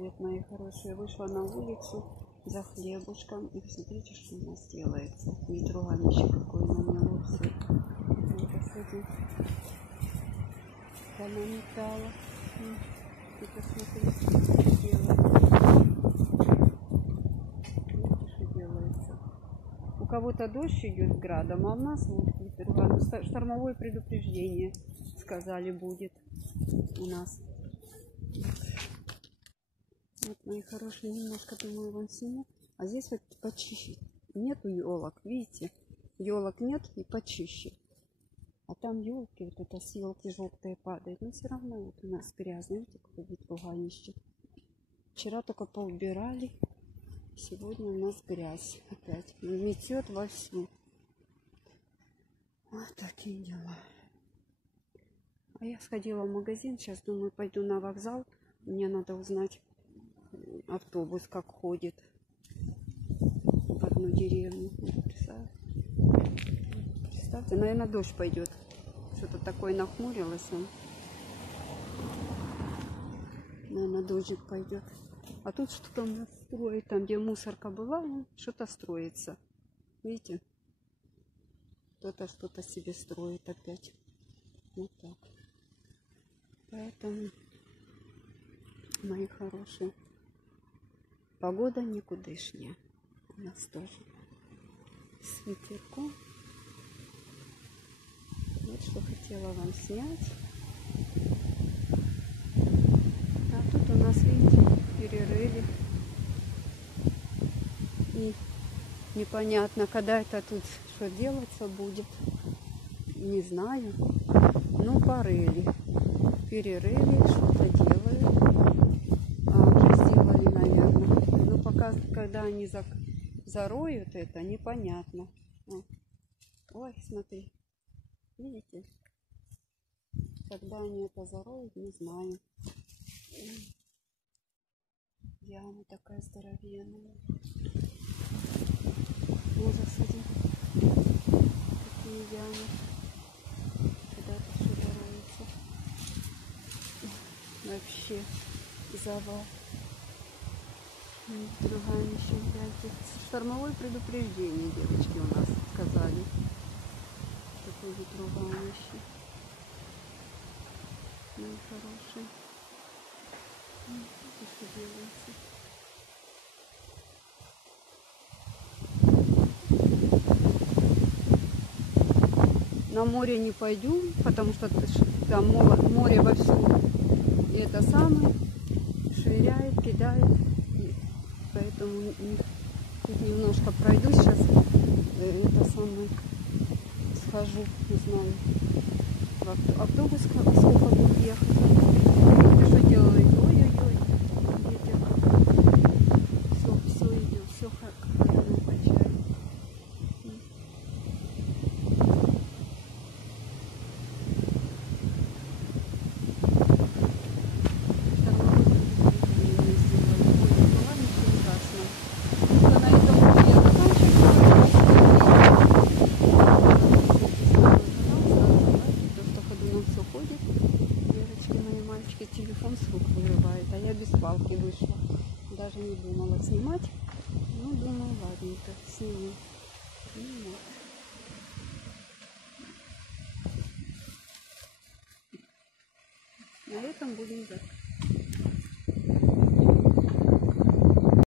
привет, мои хорошие. Вышла на улицу за хлебушком. И посмотрите, что у нас делается. Ветруганище какое наняло все. Вот, посмотрите. Понаметало. И посмотрите, что делается. Видите, что делается. У кого-то дождь идет с градом, а у нас вот ветруган. Штормовое предупреждение, сказали, будет у нас. Вот, мои хорошие, немножко, думаю, вам сниму. А здесь вот почище. Нету елок, видите? Елок нет и почище. А там елки, вот это с елки желтые падают. Но все равно вот у нас грязно. Видите, какое ветруганище. Вчера только поубирали. Сегодня у нас грязь опять. Метет вовсю. Вот такие дела. А я сходила в магазин. Сейчас, думаю, пойду на вокзал. Мне надо узнать автобус, как ходит в одну деревню. Представьте, наверное, дождь пойдет. Что-то такое нахмурилось. Наверное, дождик пойдет. А тут что-то у нас строит. Там, где мусорка была, что-то строится. Видите? Кто-то что-то себе строит опять. Вот так. Поэтому, мои хорошие, погода никудышняя. У нас тоже с ветерком. Вот что хотела вам снять. А тут у нас, видите, перерыли. И непонятно, когда это тут что делаться будет. Не знаю. Ну, порыли. Перерыли, что-то делают. А уже сделали, наверное. Но пока, когда они зароют это, непонятно. Ой, смотри. Видите? Когда они это зароют, не знаю. Яма такая здоровенная. Ужас один. Такие ямы. Когда это все зароется. Вообще завал. Ветруганище, гляньте. Штормовое предупреждение, девочки, у нас сказали. Такое ветруганище. Мои хорошие. Видите, что делается. На море не пойду, потому что там море вовсю. И это самое швыряет, кидает. И поэтому тут немножко пройду сейчас. Это самое схожу, не знаю. Автобус сколько будет ехать. Что делает? Ой-ой-ой. Ветер какой. Все идет, все ходуном качает. Телефон с рук вырывает, а я без палки вышла. Даже не думала снимать. Ну, думаю, ладненько, сниму. Ну, вот. На этом будем заканчивать.